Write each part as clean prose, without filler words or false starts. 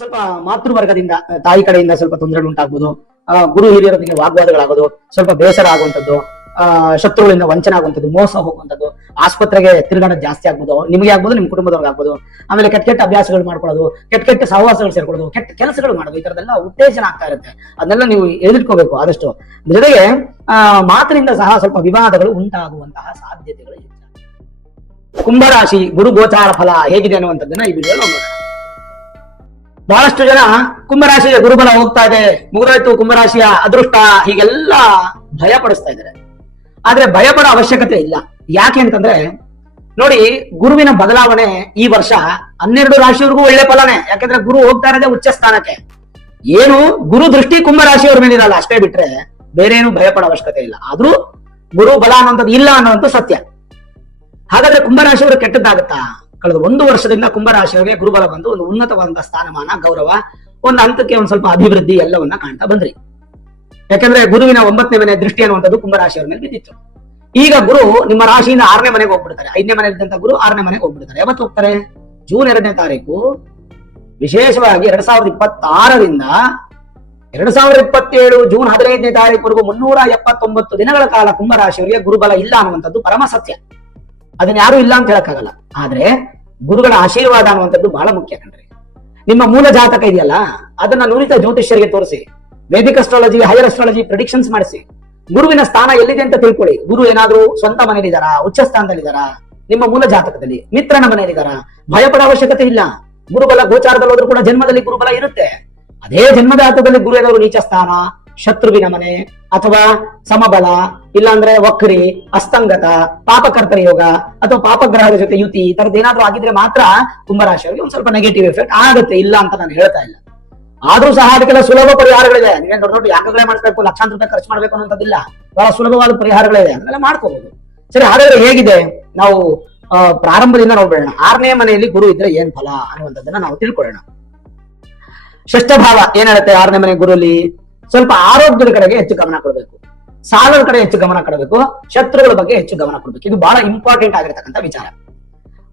ಸ್ವಲ್ಪ ಮಾತೃವರ್ಗದಿಂದ ತಾಯಿ ಕಡೆಯಿಂದ ಸ್ವಲ್ಪ ತೊಂದರೆಗಳು ಉಂಟಾಗ್ಬೋದು. ಗುರು ಹಿರಿಯರೊಂದಿಗೆ ವಾಗ್ವಾದಗಳಾಗೋದು, ಸ್ವಲ್ಪ ಬೇಸರ ಆಗುವಂಥದ್ದು, ಶತ್ರುಗಳಿಂದ ವಂಚನೆ ಆಗುವಂಥದ್ದು, ಮೋಸ ಹೋಗುವಂಥದ್ದು, ಆಸ್ಪತ್ರೆಗೆ ತಿರುಗಾಡೋದು ಜಾಸ್ತಿ ಆಗ್ಬೋದು, ನಿಮಗೆ ಆಗ್ಬೋದು, ನಿಮ್ಮ ಕುಟುಂಬದವ್ರಿಗೆ ಆಗ್ಬೋದು. ಆಮೇಲೆ ಕೆಟ್ಟ ಕೆಟ್ಟ ಅಭ್ಯಾಸಗಳು ಮಾಡ್ಕೊಳ್ಳೋದು, ಕೆಟ್ಟ ಕೆಟ್ಟ ಸಹವಾಸಗಳು ಸೇರ್ಕೊಳ್ಳೋದು, ಕೆಟ್ಟ ಕೆಲಸಗಳು ಮಾಡೋದು, ಈ ತರದೆಲ್ಲ ಉತ್ತೇಜನ ಆಗ್ತಾ ಇರುತ್ತೆ. ಅದನ್ನೆಲ್ಲ ನೀವು ಎದುರ್ಕೋಬೇಕು ಆದಷ್ಟು. ಜೊತೆಗೆ ಮಾತಿನಿಂದ ಸಹ ಸ್ವಲ್ಪ ವಿವಾದಗಳು ಉಂಟಾಗುವಂತಹ ಸಾಧ್ಯತೆಗಳು ಹೆಚ್ಚಾಗಿದೆ. ಕುಂಭರಾಶಿ ಗುರು ಗೋಚಾರ ಫಲ ಹೇಗಿದೆ ಅನ್ನುವಂಥದ್ದನ್ನ ಈ ವಿಡಿಯೋ ನೋಡೋಣ. ಬಹಳಷ್ಟು ಜನ ಕುಂಭರಾಶಿಗೆ ಗುರುಬಲ ಹೋಗ್ತಾ ಇದೆ, ಮುಗಿದೋಯ್ತು ಕುಂಭರಾಶಿಯ ಅದೃಷ್ಟ, ಹೀಗೆಲ್ಲ ಭಯ ಪಡಿಸ್ತಾ ಇದ್ದಾರೆ. ಆದ್ರೆ ಭಯ ಪಡೋ ಅವಶ್ಯಕತೆ ಇಲ್ಲ. ಯಾಕೆ ಅಂತಂದ್ರೆ ನೋಡಿ, ಗುರುವಿನ ಬದಲಾವಣೆ ಈ ವರ್ಷ 12 ರಾಶಿಯವರೆಗೂ ಒಳ್ಳೆ ಫಲನೇ. ಯಾಕಂದ್ರೆ ಗುರು ಹೋಗ್ತಾ ಇರೋದೇ ಉಚ್ಚ ಸ್ಥಾನಕ್ಕೆ. ಏನು ಗುರು ದೃಷ್ಟಿ ಕುಂಭರಾಶಿಯವ್ರ ಮೇಲೆ ಇರಲ್ಲ, ಅಷ್ಟೇ ಬಿಟ್ರೆ ಬೇರೆ ಏನು ಭಯ ಪಡೋ ಅವಶ್ಯಕತೆ ಇಲ್ಲ. ಆದ್ರೂ ಗುರು ಬಲ ಅನ್ನೋಂಥದ್ದು ಇಲ್ಲ ಅನ್ನೋಂಥ ಸತ್ಯ. ಹಾಗಾದ್ರೆ ಕುಂಭರಾಶಿಯವರು ಕೆಟ್ಟದ್ದಾಗುತ್ತಾ? ಕಳೆದ 1 ವರ್ಷದಿಂದ ಕುಂಭರಾಶಿಯವರಿಗೆ ಗುರುಬಲ ಬಂದು ಒಂದು ಉನ್ನತವಾದಂತಹ ಸ್ಥಾನಮಾನ, ಗೌರವ, ಒಂದು ಹಂತಕ್ಕೆ ಒಂದು ಸ್ವಲ್ಪ ಅಭಿವೃದ್ಧಿ ಎಲ್ಲವನ್ನ ಕಾಣ್ತಾ ಬಂದ್ರಿ. ಯಾಕಂದ್ರೆ ಗುರುವಿನ 9ನೇ ಮನೆ ದೃಷ್ಟಿ ಅನ್ನುವಂಥದ್ದು ಕುಂಭರಾಶಿಯವರ ಮೇಲೆ ಬಿದ್ದಿತ್ತು. ಈಗ ಗುರು ನಿಮ್ಮ ರಾಶಿಯಿಂದ 6ನೇ ಮನೆಗೆ ಹೋಗ್ಬಿಡ್ತಾರೆ. 5ನೇ ಮನೆ ಇದ್ದಂತ ಗುರು 6ನೇ ಮನೆಗೆ ಹೋಗ್ಬಿಡ್ತಾರೆ. ಯಾವತ್ತು ಹೋಗ್ತಾರೆ? ಜೂನ್ 2ನೇ ತಾರೀಕು. ವಿಶೇಷವಾಗಿ 2026ರಿಂದ 2027 ಜೂನ್ 15ನೇ ತಾರೀಕುವರೆಗೂ 379 ದಿನಗಳ ಕಾಲ ಕುಂಭರಾಶಿಯವರಿಗೆ ಗುರುಬಲ ಇಲ್ಲ ಅನ್ನುವಂಥದ್ದು ಪರಮ ಸತ್ಯ. ಅದನ್ನ ಯಾರು ಇಲ್ಲ ಅಂತ ಹೇಳಕ್ಕಾಗಲ್ಲ. ಆದ್ರೆ ಗುರುಗಳ ಆಶೀರ್ವಾದ ಅನ್ನುವಂಥದ್ದು ಬಹಳ ಮುಖ್ಯ ಕಣ್ರಿ. ನಿಮ್ಮ ಮೂಲ ಜಾತಕ ಇದೆಯಲ್ಲ, ಅದನ್ನ ನುರಿತ ಜ್ಯೋತಿಷ್ಯರಿಗೆ ತೋರಿಸಿ, Vedic astrology, higher astrology predictions ಮಾಡಿಸಿ, ಗುರುವಿನ ಸ್ಥಾನ ಎಲ್ಲಿದೆ ಅಂತ ತಿಳ್ಕೊಳ್ಳಿ. ಗುರು ಏನಾದ್ರೂ ಸ್ವಂತ ಮನೆಯಲ್ಲಿದ್ದಾರಾ, ಉಚ್ಚ ಸ್ಥಾನದಲ್ಲಿದ್ದಾರಾ, ನಿಮ್ಮ ಮೂಲ ಜಾತಕದಲ್ಲಿ ಮಿತ್ರನ ಮನೆಯಲ್ಲಿದ್ದಾರಾ, ಭಯಪಡೋ ಅವಶ್ಯಕತೆ ಇಲ್ಲ. ಗುರುಬಲ ಗೋಚಾರದಲ್ಲಿ ಹೋದ್ರೂ ಕೂಡ ಜನ್ಮದಲ್ಲಿ ಗುರುಬಲ ಇರುತ್ತೆ. ಅದೇ ಜನ್ಮಜಾತಕದಲ್ಲಿ ಗುರು ಏನಾದ್ರು ನೀಚ ಸ್ಥಾನ, ಶತ್ರುವಿನ ಮನೆ, ಅಥವಾ ಸಮಬಲ, ಇಲ್ಲಾಂದ್ರೆ ವಕ್ರಿ, ಅಸ್ತಂಗತ, ಪಾಪಕರ್ತರ ಯೋಗ, ಅಥವಾ ಪಾಪಗ್ರಹದ ಜೊತೆ ಯುತಿ, ಈ ತರದ್ದು ಏನಾದ್ರೂ ಆಗಿದ್ರೆ ಮಾತ್ರ ಕುಂಭರಾಶಿಯವರಿಗೆ ಒಂದ್ ಸ್ವಲ್ಪ ನೆಗೆಟಿವ್ ಎಫೆಕ್ಟ್ ಆಗುತ್ತೆ. ಇಲ್ಲ ಅಂತ ನಾನು ಹೇಳ್ತಾ ಇಲ್ಲ. ಆದ್ರೂ ಸಹ ಅದಕ್ಕೆಲ್ಲ ಸುಲಭ ಪರಿಹಾರಗಳಿದೆ. ನೀವೇನ್ ದೊಡ್ಡ ದೊಡ್ಡ ಯಾಗಗಳೇ ಮಾಡಿಸ್ಬೇಕು, ಲಕ್ಷಾಂತರ ರೂಪಾಯಿ ಖರ್ಚು ಮಾಡ್ಬೇಕು ಅನ್ನೋದಿಲ್ಲ. ಬಹಳ ಸುಲಭವಾದ ಪರಿಹಾರಗಳಿದೆ, ಅದನ್ನೆಲ್ಲ ಮಾಡ್ಕೋಬಹುದು. ಸರಿ, ಹಾಗಾದ್ರೆ ಹೇಗಿದೆ ನಾವು ಪ್ರಾರಂಭದಿಂದ ನೋಡ್ಬೇಡ. 6ನೇ ಮನೆಯಲ್ಲಿ ಗುರು ಇದ್ರೆ ಏನ್ ಫಲ ಅನ್ನುವಂಥದ್ದನ್ನ ನಾವು ತಿಳ್ಕೊಳ್ಳೋಣ. ಷಷ್ಠ ಭಾವ ಏನ್ ಹೇಳುತ್ತೆ? 6ನೇ ಮನೆ ಗುರುಲಿ ಸ್ವಲ್ಪ ಆರೋಗ್ಯದ ಕಡೆಗೆ ಹೆಚ್ಚು ಗಮನ ಕೊಡಬೇಕು, ಸಾಲದ ಕಡೆ ಹೆಚ್ಚು ಗಮನ ಕೊಡಬೇಕು, ಶತ್ರುಗಳ ಬಗ್ಗೆ ಹೆಚ್ಚು ಗಮನ ಕೊಡಬೇಕು. ಇದು ಬಹಳ ಇಂಪಾರ್ಟೆಂಟ್ ಆಗಿರತಕ್ಕಂಥ ವಿಚಾರ.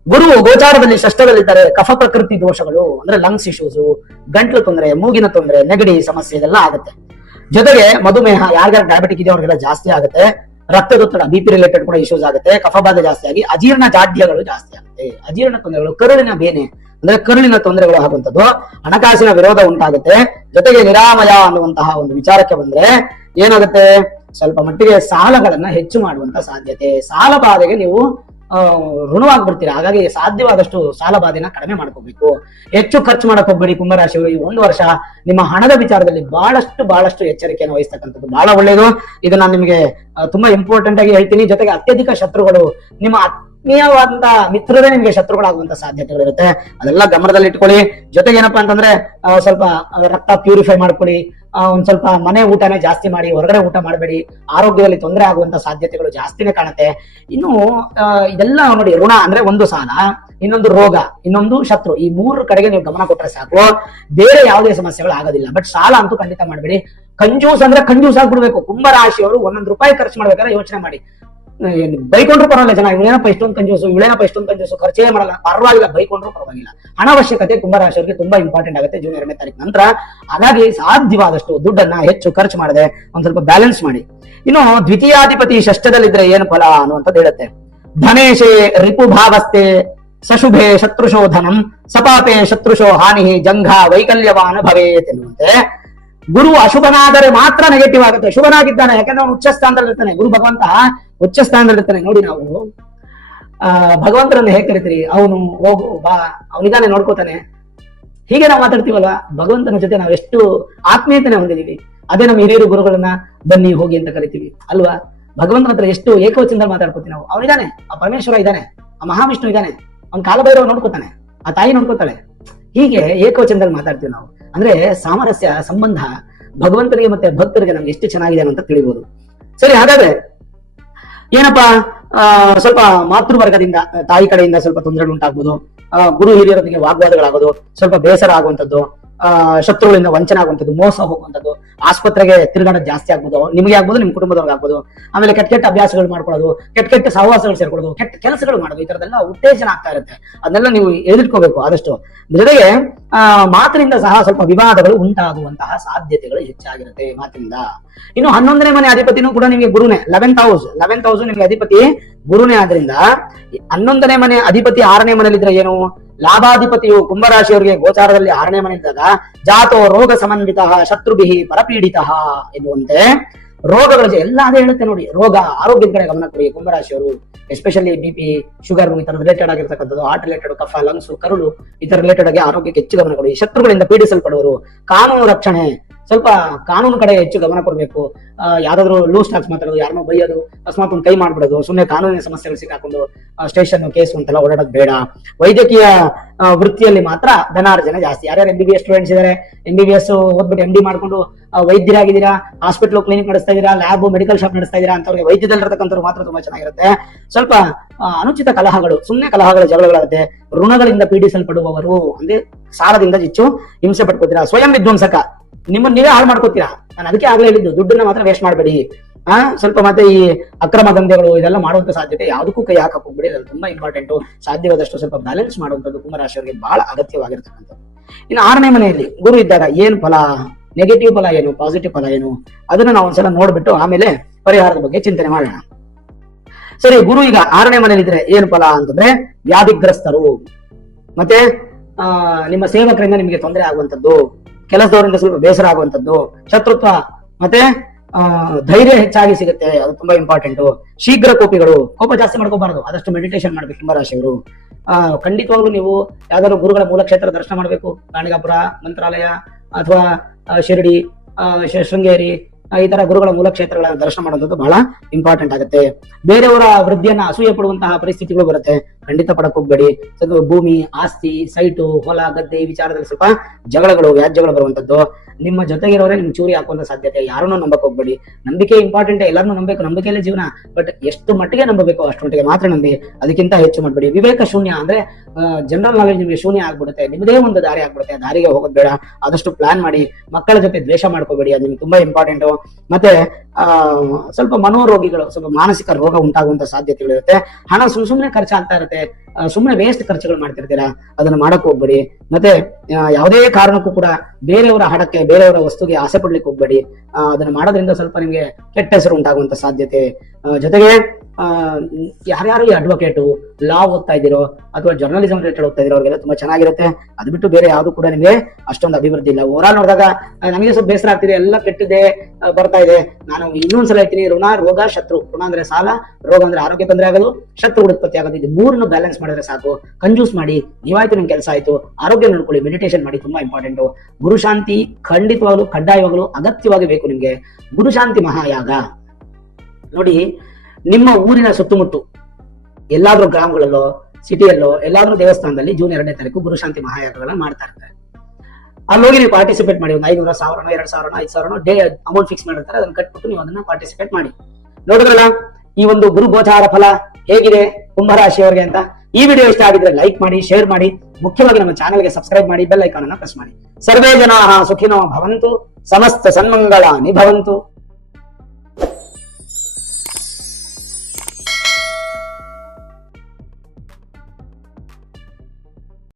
ಗುರು ಗೋಚಾರದಲ್ಲಿ ಷಷ್ಠದಲ್ಲಿದ್ದಾರೆ. ಕಫ ಪ್ರಕೃತಿ ದೋಷಗಳು ಅಂದ್ರೆ ಲಂಗ್ಸ್ ಇಶ್ಯೂಸ್, ಗಂಟ್ಲು ತೊಂದರೆ, ಮೂಗಿನ ತೊಂದರೆ, ನೆಗಡಿ ಸಮಸ್ಯೆ ಇದೆಲ್ಲ ಆಗುತ್ತೆ. ಜೊತೆಗೆ ಮಧುಮೇಹ, ಯಾರ್ಯಾರು ಡಯಾಬಿಟಿಕ್ ಇದೆ ಅವ್ರಿಗೆಲ್ಲ ಜಾಸ್ತಿ ಆಗುತ್ತೆ. ರಕ್ತದೊತ್ತಡ, ಬಿಪಿ ರಿಲೇಟೆಡ್ ಕೂಡ ಇಶ್ಯೂಸ್ ಆಗುತ್ತೆ. ಕಫಬಾಧೆ ಜಾಸ್ತಿ ಆಗಿ ಅಜೀರ್ಣ ಜಾಡ್ಯಗಳು ಜಾಸ್ತಿ ಆಗುತ್ತೆ. ಅಜೀರ್ಣ ತೊಂದರೆಗಳು, ಕರುಳಿನ ಬೇನೆ ಅಂದ್ರೆ ಕರುಳಿನ ತೊಂದರೆಗಳು ಆಗುವಂಥದ್ದು, ಹಣಕಾಸಿನ ವಿರೋಧ ಉಂಟಾಗುತ್ತೆ. ಜೊತೆಗೆ ನಿರಾಮಯ ಅನ್ನುವಂತಹ ಒಂದು ವಿಚಾರಕ್ಕೆ ಬಂದ್ರೆ ಏನಾಗುತ್ತೆ? ಸ್ವಲ್ಪ ಮಟ್ಟಿಗೆ ಸಾಲಗಳನ್ನ ಹೆಚ್ಚು ಮಾಡುವಂತ ಸಾಧ್ಯತೆ. ಸಾಲ ಬಾಧೆಗೆ ನೀವು ಋಣವಾಗ್ಬಿಡ್ತೀರಾ. ಹಾಗಾಗಿ ಸಾಧ್ಯವಾದಷ್ಟು ಸಾಲ ಬಾಧೆನ ಕಡಿಮೆ ಮಾಡ್ಕೋಬೇಕು. ಹೆಚ್ಚು ಖರ್ಚು ಮಾಡಕ್ ಹೋಗ್ಬೇಡಿ ಕುಂಭರಾಶಿಯವರು. ಈ 1 ವರ್ಷ ನಿಮ್ಮ ಹಣದ ವಿಚಾರದಲ್ಲಿ ಬಹಳಷ್ಟು ಎಚ್ಚರಿಕೆಯನ್ನು ವಹಿಸ್ತಕ್ಕಂಥದ್ದು ಬಹಳ ಒಳ್ಳೆಯದು. ಇದು ನಾನು ನಿಮಗೆ ತುಂಬಾ ಇಂಪಾರ್ಟೆಂಟ್ ಆಗಿ ಹೇಳ್ತೀನಿ. ಜೊತೆಗೆ ಅತ್ಯಧಿಕ ಶತ್ರುಗಳು, ನಿಮ್ಮ ಆತ್ಮೀಯವಾದಂತ ಮಿತ್ರರೇ ನಿಮಗೆ ಶತ್ರುಗಳಾಗುವಂತ ಸಾಧ್ಯತೆಗಳಿರುತ್ತೆ. ಅದೆಲ್ಲ ಗಮನದಲ್ಲಿ ಇಟ್ಕೊಳ್ಳಿ. ಜೊತೆಗೆ ಏನಪ್ಪಾ ಅಂತಂದ್ರೆ ಸ್ವಲ್ಪ ರಕ್ತ ಪ್ಯೂರಿಫೈ ಮಾಡ್ಕೊಳ್ಳಿ. ಒಂದ್ ಸ್ವಲ್ಪ ಮನೆ ಊಟನೇ ಜಾಸ್ತಿ ಮಾಡಿ, ಹೊರಗಡೆ ಊಟ ಮಾಡಬೇಡಿ. ಆರೋಗ್ಯದಲ್ಲಿ ತೊಂದರೆ ಆಗುವಂತ ಸಾಧ್ಯತೆಗಳು ಜಾಸ್ತಿನೇ ಕಾಣುತ್ತೆ. ಇನ್ನು ಇದೆಲ್ಲ ನೋಡಿ, ಋಣ ಅಂದ್ರೆ ಒಂದು ಸಾಲ, ಇನ್ನೊಂದು ರೋಗ, ಇನ್ನೊಂದು ಶತ್ರು, ಈ 3 ಕಡೆಗೆ ನೀವು ಗಮನ ಕೊಟ್ಟರೆ ಸಾಕು. ಬೇರೆ ಯಾವುದೇ ಸಮಸ್ಯೆಗಳು ಆಗೋದಿಲ್ಲ. ಬಟ್ ಸಾಲ ಅಂತೂ ಖಂಡಿತ ಮಾಡಬೇಡಿ. ಕಂಜೂಸ್ ಅಂದ್ರೆ ಕಂಜೂಸ್ ಆಗ್ಬಿಡ್ಬೇಕು. ಕುಂಭರಾಶಿಯವರು 1 ರೂಪಾಯಿ ಖರ್ಚು ಮಾಡ್ಬೇಕಾದ್ರೆ ಯೋಚನೆ ಮಾಡಿ. ಬೈಕೊಂಡ್ರು ಪರವಾಗಿಲ್ಲ, ಜನ ಇವಳೇನಪ್ಪ ಇಷ್ಟೊಂದು ಕಂಜೂಸು, ಇವಳೇನಪ್ಪ ಇಷ್ಟೊಂದು ಕಂಜೂಸು, ಖರ್ಚೇ ಮಾಡಲ್ಲ, ಪರವಾಗಿಲ್ಲ, ಬೈಕೊಂಡ್ರು ಪರವಾಗಿಲ್ಲ. ಹಣ ಅವಶ್ಯಕತೆ ಕುಂಭರಾಶಿಯವರಿಗೆ ತುಂಬಾ ಇಂಪಾರ್ಟೆಂಟ್ ಆಗುತ್ತೆ ಜೂನ್ 2ನೇ ತಾರೀಕು ನಂತರ. ಹಾಗಾಗಿ ಸಾಧ್ಯವಾದಷ್ಟು ದುಡ್ಡನ್ನ ಹೆಚ್ಚು ಖರ್ಚು ಮಾಡದೆ ಒಂದ್ ಸ್ವಲ್ಪ ಬ್ಯಾಲೆನ್ಸ್ ಮಾಡಿ. ಇನ್ನು ದ್ವಿತೀಯಾಧಿಪತಿ ಷಷ್ಠದಲ್ಲಿದ್ರೆ ಏನು ಫಲ ಅನ್ನುವಂಥದ್ದು ಹೇಳುತ್ತೆ. ಧನೇಶೇ ರಿಪುಭಾವಸ್ತೆ ಸಶುಭೆ ಶತ್ರುಶೋ ಧನಂ ಸಪಾಪೆ ಶತ್ರುಶೋ ಹಾನಿ ಜಂಘ ವೈಕಲ್ಯವಾನ ಭವೇತ್ ಎನ್ನುವಂತೆ. ಗುರು ಅಶುಭನಾದರೆ ಮಾತ್ರ ನೆಗೆಟಿವ್ ಆಗುತ್ತೆ. ಶುಭನಾಗಿದ್ದಾನೆ, ಯಾಕಂದ್ರೆ ಅವನು ಉಚ್ಚ ಸ್ಥಾನದಲ್ಲಿರ್ತಾನೆ. ಗುರು ಭಗವಂತ ಉಚ್ಚ ಸ್ಥಾನದಲ್ಲಿರ್ತಾನೆ. ನೋಡಿ, ನಾವು ಭಗವಂತನನ್ನು ಹೇಗೆ ಕರಿತೀರಿ? ಅವನು ಹೋಗು ಬಾ, ಅವನಿಗಾನೆ ನೋಡ್ಕೋತಾನೆ, ಹೀಗೆ ನಾವು ಮಾತಾಡ್ತೀವಲ್ವಾ. ಭಗವಂತನ ಜೊತೆ ನಾವು ಎಷ್ಟು ಆತ್ಮೀಯತೆನೆ ಹೊಂದಿದೀವಿ. ಅದೇ ನಮ್ಮ ಹಿರಿಯರು ಗುರುಗಳನ್ನ ಬನ್ನಿ ಹೋಗಿ ಅಂತ ಕರಿತೀವಿ ಅಲ್ವಾ. ಭಗವಂತನ ಹತ್ರ ಎಷ್ಟು ಏಕವಚನದಲ್ಲಿ ಮಾತಾಡ್ಕೋತೀವಿ ನಾವು. ಅವನಿದಾನೆ, ಆ ಪರಮೇಶ್ವರ ಇದ್ದಾನೆ, ಆ ಮಹಾವಿಷ್ಣು ಇದ್ದಾನೆ, ಅವ್ನ ಕಾಲಭೈರವ ನೋಡ್ಕೋತಾನೆ, ಆ ತಾಯಿ ನೋಡ್ಕೋತಾಳೆ. ಹೀಗೆ ಏಕವಚನದಲ್ಲಿ ಮಾತಾಡ್ತೀವಿ ನಾವು. ಅಂದ್ರೆ ಸಾಮರಸ್ಯ ಸಂಬಂಧ ಭಗವಂತನಿಗೆ ಮತ್ತೆ ಭಕ್ತರಿಗೆ ನಮ್ಗೆ ಎಷ್ಟು ಚೆನ್ನಾಗಿದೆ ಅಂತ ತಿಳಿಬಹುದು. ಸರಿ, ಹಾಗಾದ್ರೆ ಏನಪ್ಪಾ, ಸ್ವಲ್ಪ ಮಾತೃವರ್ಗದಿಂದ ತಾಯಿ ಕಡೆಯಿಂದ ಸ್ವಲ್ಪ ತೊಂದರೆಗಳು ಉಂಟಾಗ್ಬೋದು. ಗುರು ಹಿರಿಯರೊಂದಿಗೆ ವಾಗ್ವಾದಗಳಾಗೋದು, ಸ್ವಲ್ಪ ಬೇಸರ ಆಗುವಂಥದ್ದು, ಶತ್ರುಗಳಿಂದ ವಂಚನೆ ಆಗುವಂಥದ್ದು, ಮೋಸ ಹೋಗುವಂಥದ್ದು, ಆಸ್ಪತ್ರೆಗೆ ತಿರುಗಾಡೋದು ಜಾಸ್ತಿ ಆಗ್ಬೋದು, ನಿಮಗೆ ಆಗ್ಬೋದು, ನಿಮ್ಮ ಕುಟುಂಬದವ್ರಿಗೆ ಆಗ್ಬೋದು. ಆಮೇಲೆ ಕೆಟ್ಟ ಕೆಟ್ಟ ಅಭ್ಯಾಸಗಳು ಮಾಡ್ಕೊಳ್ಳೋದು, ಕೆಟ್ಟ ಕೆಟ್ಟ ಸಹವಾಸಗಳು ಸೇರ್ಕೊಳ್ಳೋದು, ಕೆಟ್ಟ ಕೆಲಸಗಳು ಮಾಡೋದು, ಈ ತರದೆಲ್ಲ ಉತ್ತೇಜನ ಆಗ್ತಾ ಇರುತ್ತೆ. ಅದನ್ನೆಲ್ಲ ನೀವು ಎದುರ್ಕೋಬೇಕು ಆದಷ್ಟು. ಜೊತೆಗೆ ಮಾತಿನಿಂದ ಸಹ ಸ್ವಲ್ಪ ವಿವಾದಗಳು ಉಂಟಾಗುವಂತಹ ಸಾಧ್ಯತೆಗಳು ಹೆಚ್ಚಾಗಿರುತ್ತೆ ಮಾತಿನಿಂದ. ಇನ್ನು 11ನೇ ಮನೆ ಅಧಿಪತಿನೂ ಕೂಡ ನಿಮಗೆ ಗುರುನೇ, 11th ಹೌಸ್ ನಿಮಗೆ ಅಧಿಪತಿ ಗುರುನೇ. ಆದ್ರಿಂದ 11ನೇ ಮನೆ ಅಧಿಪತಿ 6ನೇ ಮನೆಯಲ್ಲಿದ್ರೆ ಏನು, ಲಾಭಾಧಿಪತಿಯು ಕುಂಭರಾಶಿಯವರಿಗೆ ಗೋಚಾರದಲ್ಲಿ 6ನೇ ಮನೆ ಇದ್ದಾಗ ಜಾತೋ ರೋಗ ಸಮನ್ವಿತ ಶತ್ರುಭಿ ಪರಪೀಡಿತ ಎನ್ನುವಂತೆ ರೋಗಗಳ ಎಲ್ಲ ಅದೇ ಹೇಳುತ್ತೆ ನೋಡಿ. ರೋಗ, ಆರೋಗ್ಯದ ಕಡೆ ಗಮನ ಕೊಡಿ ಕುಂಭರಾಶಿಯವರು. ಎಸ್ಪೆಷಲಿ BP, ಶುಗರ್, ಈ ತರ ರಿಲೇಟೆಡ್ ಆಗಿರ್ತಕ್ಕಂಥದ್ದು, ಹಾರ್ಟ್ ರಿಲೇಟೆಡ್, ಕಫ, ಲಂಗ್ಸ್, ಕರುಳು, ಈ ತರ ರಿಲೇಟೆಡ್ ಆಗಿ ಆರೋಗ್ಯಕ್ಕೆ ಹೆಚ್ಚು ಗಮನ ಕೊಡಿ. ಶತ್ರುಗಳಿಂದ ಪೀಡಿಸಲ್ಪಡುವರು, ಕಾನೂನು ರಕ್ಷಣೆ, ಸ್ವಲ್ಪ ಕಾನೂನು ಕಡೆ ಹೆಚ್ಚು ಗಮನ ಕೊಡಬೇಕು. ಯಾರಾದ್ರೂ ಲೂಸ್ ಟಾಕ್ಸ್ ಮಾತಾಡೋದು, ಯಾರನ್ನೋ ಬೈಯೋದು, ಅಕಸ್ಮಾತ್ ಒಂದು ಕೈ ಮಾಡ್ಬಿಡೋದು, ಸುಮ್ಮನೆ ಕಾನೂನಿನ ಸಮಸ್ಯೆಗಳು ಸಿಕ್ಕಾಕೊಂಡು ಸ್ಟೇಷನ್ ಕೇಸ್ ಅಂತೆಲ್ಲ ಓಡಾಡೋದು ಬೇಡ. ವೈದ್ಯಕೀಯ ವೃತ್ತಿಯಲ್ಲಿ ಮಾತ್ರ ಧನಾರ್ಜನೆ ಜಾಸ್ತಿ. ಯಾರ್ಯಾರು MBBS ಸ್ಟೂಡೆಂಟ್ಸ್ ಇದಾರೆ, MBBS ಓದ್ಬಿಟ್ಟು MD ಮಾಡ್ಕೊಂಡು ವೈದ್ಯರಾಗಿದ್ದೀರಾ, ಹಾಸ್ಪಿಟಲ್ ಕ್ಲಿನಿಕ್ ನಡೆಸ್ತಾ ಇದೀರಾ, ಲ್ಯಾಬ್, ಮೆಡಿಕಲ್ ಶಾಪ್ ನಡೆಸ್ತಾ ಇದೀರಾ ಅಂತವ್ರಿಗೆ ವೈದ್ಯದಲ್ಲಿರತಕ್ಕಂಥವ್ರು ಮಾತ್ರ ತುಂಬಾ ಚೆನ್ನಾಗಿರುತ್ತೆ. ಸ್ವಲ್ಪ ಅನುಚಿತ ಕಲಹಗಳು, ಸುಮ್ಮನೆ ಕಲಹಗಳು, ಜಗಳಗಳಾಗುತ್ತೆ. ಋಣಗಳಿಂದ ಪೀಡಿಸಲ್ಪಡುವವರು ಅಂದ್ರೆ ಸಾಲದಿಂದ ಹೆಚ್ಚು ಹಿಂಸೆ ಪಡ್ಕೋತೀರಾ. ಸ್ವಯಂ ವಿಧ್ವಂಸಕ, ನಿಮ್ಮನ್ನ ನೀವೇ ಹಾಳು ಮಾಡ್ಕೋತೀರಾ. ನಾನು ಅದಕ್ಕೆ ಆಗ್ಲೇ ಹೇಳಿದ್ದು, ದುಡ್ಡನ್ನ ಮಾತ್ರ ವೇಸ್ಟ್ ಮಾಡಬೇಡಿ. ಸ್ವಲ್ಪ ಮತ್ತೆ ಈ ಅಕ್ರಮ ದಂಧೆಗಳು ಇದೆಲ್ಲ ಮಾಡುವಂತ ಸಾಧ್ಯತೆ ಯಾವುದಕ್ಕೂ ಕೈ ಹಾಕಕ್ ಹೋಗ್ಬೇಡಿ. ಅದು ತುಂಬಾ ಇಂಪಾರ್ಟೆಂಟ್. ಸಾಧ್ಯವಾದಷ್ಟು ಸ್ವಲ್ಪ ಬ್ಯಾಲೆನ್ಸ್ ಮಾಡುವಂಥದ್ದು ಕುಂಭರಾಶಿಯವರಿಗೆ ಬಹಳ ಅಗತ್ಯವಾಗಿರ್ತಕ್ಕಂಥದ್ದು. ಇನ್ನು 6ನೇ ಮನೆಯಲ್ಲಿ ಗುರು ಇದ್ದಾಗ ಏನ್ ಫಲ, ನೆಗೆಟಿವ್ ಫಲ ಏನು, ಪಾಸಿಟಿವ್ ಫಲ ಏನು, ಅದನ್ನ ನಾವು ಒಂದ್ಸಲ ನೋಡ್ಬಿಟ್ಟು ಆಮೇಲೆ ಪರಿಹಾರದ ಬಗ್ಗೆ ಚಿಂತನೆ ಮಾಡೋಣ. ಸರಿ, ಗುರು ಈಗ 6ನೇ ಮನೆಯಲ್ಲಿ ಇದ್ರೆ ಏನು ಫಲ ಅಂತಂದ್ರೆ ವ್ಯಾಧಿಗ್ರಸ್ತರು, ಮತ್ತೆ ನಿಮ್ಮ ಸೇವಕರಿಂದ ನಿಮಗೆ ತೊಂದರೆ ಆಗುವಂಥದ್ದು, ಕೆಲಸದವರಿಂದ ಸ್ವಲ್ಪ ಬೇಸರ ಆಗುವಂಥದ್ದು, ಶತ್ರುತ್ವ, ಮತ್ತೆ ಧೈರ್ಯ ಹೆಚ್ಚಾಗಿ ಸಿಗುತ್ತೆ. ಅದು ತುಂಬಾ ಇಂಪಾರ್ಟೆಂಟ್. ಶೀಘ್ರ ಕೋಪಿಗಳು, ಕೋಪ ಜಾಸ್ತಿ ಮಾಡ್ಕೋಬಾರದು, ಆದಷ್ಟು ಮೆಡಿಟೇಷನ್ ಮಾಡ್ಬೇಕು ಕುಂಭರಾಶಿಯವರು. ಖಂಡಿತವಾಗ್ಲೂ ನೀವು ಯಾವ್ದಾದ್ರು ಗುರುಗಳ ಮೂಲಕ್ಷೇತ್ರ ದರ್ಶನ ಮಾಡ್ಬೇಕು. ಗಾಣಿಗಾಪುರ, ಮಂತ್ರಾಲಯ, ಅಥವಾ ಶಿರಡಿ, ಶೃಂಗೇರಿ, ಈ ತರ ಗುರುಗಳ ಮೂಲಕ್ಷೇತ್ರಗಳ ದರ್ಶನ ಮಾಡುವಂಥದ್ದು ಬಹಳ ಇಂಪಾರ್ಟೆಂಟ್ ಆಗುತ್ತೆ. ಬೇರೆಯವರ ವೃದ್ಧಿಯನ್ನ ಅಸೂಯೆ ಪಡುವಂತಹ ಪರಿಸ್ಥಿತಿಗಳು ಬರುತ್ತೆ, ಖಂಡಿತ ಪಡಕ್ ಹೋಗ್ಬೇಡಿ. ಭೂಮಿ, ಆಸ್ತಿ, ಸೈಟು, ಹೊಲ, ಗದ್ದೆ ಈ ವಿಚಾರದಲ್ಲಿ ಸ್ವಲ್ಪ ಜಗಳಗಳು, ವ್ಯಾಜ್ಯಗಳು ಬರುವಂತದ್ದು. ನಿಮ್ಮ ಜೊತೆಗಿರೋರೇ ನಿಮ್ಗೆ ಚೂರಿ ಹಾಕುವಂತ ಸಾಧ್ಯತೆ. ಯಾರನ್ನೂ ನಂಬಕ್ ಹೋಗ್ಬೇಡಿ. ನಂಬಿಕೆ ಇಂಪಾರ್ಟೆಂಟ್, ಎಲ್ಲರನ್ನೂ ನಂಬಬೇಕು, ನಂಬಿಕೆಯಲ್ಲೇ ಜೀವನ. ಬಟ್ ಎಷ್ಟು ಮಟ್ಟಿಗೆ ನಂಬಬೇಕು ಅಷ್ಟು ಮಟ್ಟಿಗೆ ಮಾತ್ರ ನಂಬಿ, ಅದಕ್ಕಿಂತ ಹೆಚ್ಚು ಮಾಡ್ಬೇಡಿ. ವಿವೇಕ ಶೂನ್ಯ ಅಂದ್ರೆ ಜನರಲ್ ನಾಲೆಜ್ ನಿಮಗೆ ಶೂನ್ಯ ಆಗ್ಬಿಡುತ್ತೆ, ನಿಮ್ಮದೇ ಒಂದು ದಾರಿ ಆಗ್ಬಿಡುತ್ತೆ. ದಾರಿಗೆ ಹೋಗೋದು ಬೇಡ, ಆದಷ್ಟು ಪ್ಲಾನ್ ಮಾಡಿ. ಮಕ್ಕಳ ಜೊತೆ ದ್ವೇಷ ಮಾಡ್ಕೋಬೇಡಿ, ಅದು ನಿಮ್ಗೆ ತುಂಬಾ ಇಂಪಾರ್ಟೆಂಟ್. ಮತ್ತೆ ಸ್ವಲ್ಪ ಮನೋರೋಗಿಗಳು, ಸ್ವಲ್ಪ ಮಾನಸಿಕ ರೋಗ ಉಂಟಾಗುವಂತ ಸಾಧ್ಯತೆಗಳಿರುತ್ತೆ. ಹಣ ಸುಮ್ಮನೆ ಖರ್ಚಾಗ್ತಾ ಇರುತ್ತೆ, ಸುಮ್ಮನೆ ವೇಸ್ಟ್ ಖರ್ಚುಗಳು ಮಾಡ್ತಿರ್ತೀರಾ, ಅದನ್ನ ಮಾಡಕ್ ಹೋಗ್ಬೇಡಿ. ಮತ್ತೆ ಯಾವುದೇ ಕಾರಣಕ್ಕೂ ಕೂಡ ಬೇರೆಯವರ ಹಣಕ್ಕೆ, ಬೇರೆಯವರ ವಸ್ತುಗೆ ಆಸೆ ಪಡ್ಲಿಕ್ಕೆ ಹೋಗ್ಬೇಡಿ. ಅದನ್ನ ಮಾಡೋದ್ರಿಂದ ಸ್ವಲ್ಪ ನಿಮ್ಗೆ ಕೆಟ್ಟ ಹೆಸರು ಉಂಟಾಗುವಂತ ಸಾಧ್ಯತೆ. ಜೊತೆಗೆ ಯಾರ್ಯಾರು ಈ ಅಡ್ವೊಕೇಟು, ಲಾ ಓದ್ತಾ ಇದ್ದೀರೋ ಅಥವಾ ಜರ್ನಲಿಸಂ ರಿಲೇಟೆಡ್ ಓದ್ತಾ ಇದ್ದೀರೋ ಅವ್ರಿಗೆಲ್ಲ ತುಂಬಾ ಚೆನ್ನಾಗಿರುತ್ತೆ. ಅದು ಬಿಟ್ಟು ಬೇರೆ ಯಾವ್ದು ಕೂಡ ನಿಮಗೆ ಅಷ್ಟೊಂದು ಅಭಿವೃದ್ಧಿ ಇಲ್ಲ. ಓವರಾಲ್ ನೋಡಿದಾಗ ನಮಗೆ ಸ್ವಲ್ಪ ಬೇಸರ ಆಗ್ತಿದೆ, ಎಲ್ಲ ಕೆಟ್ಟಿದೆ ಬರ್ತಾ ಇದೆ. ನಾನು ಇನ್ನೊಂದ್ಸಲ ಹೇಳ್ತೀನಿ, ಋಣ, ರೋಗ, ಶತ್ರು. ಋಣ ಅಂದ್ರೆ ಸಾಲ, ರೋಗ ಅಂದ್ರೆ ಆರೋಗ್ಯ ತೊಂದರೆ ಆಗೋದು, ಶತ್ರು ಉತ್ಪತ್ತಿ ಆಗೋದು. ಇದು ಮೂರನ್ನು ಬ್ಯಾಲೆನ್ಸ್ ಮಾಡಿದ್ರೆ ಸಾಕು. ಕಂಜೂಸ್ ಮಾಡಿ, ನೀವಾಯ್ತು ನಿಮ್ ಕೆಲಸ ಆಯ್ತು. ಆರೋಗ್ಯ ನೋಡ್ಕೊಳ್ಳಿ, ಮೆಡಿಟೇಷನ್ ಮಾಡಿ, ತುಂಬಾ ಇಂಪಾರ್ಟೆಂಟ್. ಗುರುಶಾಂತಿ ಖಂಡಿತವಾಗ್ಲು, ಕಡ್ಡಾಯವಾಗಲು ಅಗತ್ಯವಾಗಿ ಬೇಕು ನಿಮ್ಗೆ. ಗುರುಶಾಂತಿ ಮಹಾಯಾಗ ನೋಡಿ, ನಿಮ್ಮ ಊರಿನ ಸುತ್ತಮುತ್ತ ಎಲ್ಲಾದ್ರೂ ಗ್ರಾಮಗಳಲ್ಲೋ, ಸಿಟಿಯಲ್ಲೋ, ಎಲ್ಲಾದ್ರೂ ದೇವಸ್ಥಾನದಲ್ಲಿ ಜೂನ್ 2ನೇ ತಾರೀಕು ಗುರುಶಾಂತಿ ಮಹಾಯಾಗಗಳನ್ನ ಮಾಡ್ತಾ ಇರ್ತಾರೆ. ಅಲ್ಲಿ ಹೋಗಿ ನೀವು ಪಾರ್ಟಿಸಿಪೇಟ್ ಮಾಡಿ. ಒಂದು 500, 1000, 2000, 5000 ಡೇ ಅಮೌಂಟ್ ಫಿಕ್ಸ್ ಮಾಡಿರ್ತಾರೆ, ಅದನ್ನ ಕಟ್ಬಿಟ್ಟು ನೀವು ಅದನ್ನ ಪಾರ್ಟಿಸಿಪೇಟ್ ಮಾಡಿ. ನೋಡಿದ್ರಲ್ಲ ಈ ಒಂದು ಗುರು ಗೋಚಾರ ಫಲ ಹೇಗಿದೆ ಕುಂಭರಾಶಿಯವರಿಗೆ ಅಂತ. ಈ ವಿಡಿಯೋ ಇಷ್ಟ ಆಗಿದ್ರೆ ಲೈಕ್ ಮಾಡಿ, ಶೇರ್ ಮಾಡಿ, ಮುಖ್ಯವಾಗಿ ನಮ್ಮ ಚಾನೆಲ್ಗೆ ಸಬ್ಸ್ಕ್ರೈಬ್ ಮಾಡಿ, ಬೆಲ್ ಐಕಾನ್ ಅನ್ನ ಪ್ರೆಸ್ ಮಾಡಿ. ಸರ್ವೇ ಜನಾಃ ಸುಖಿನೋ ಭವಂತು, ಸಮಸ್ತ ಸನ್ಮಂಗಳಾನಿ ಭವಂತು.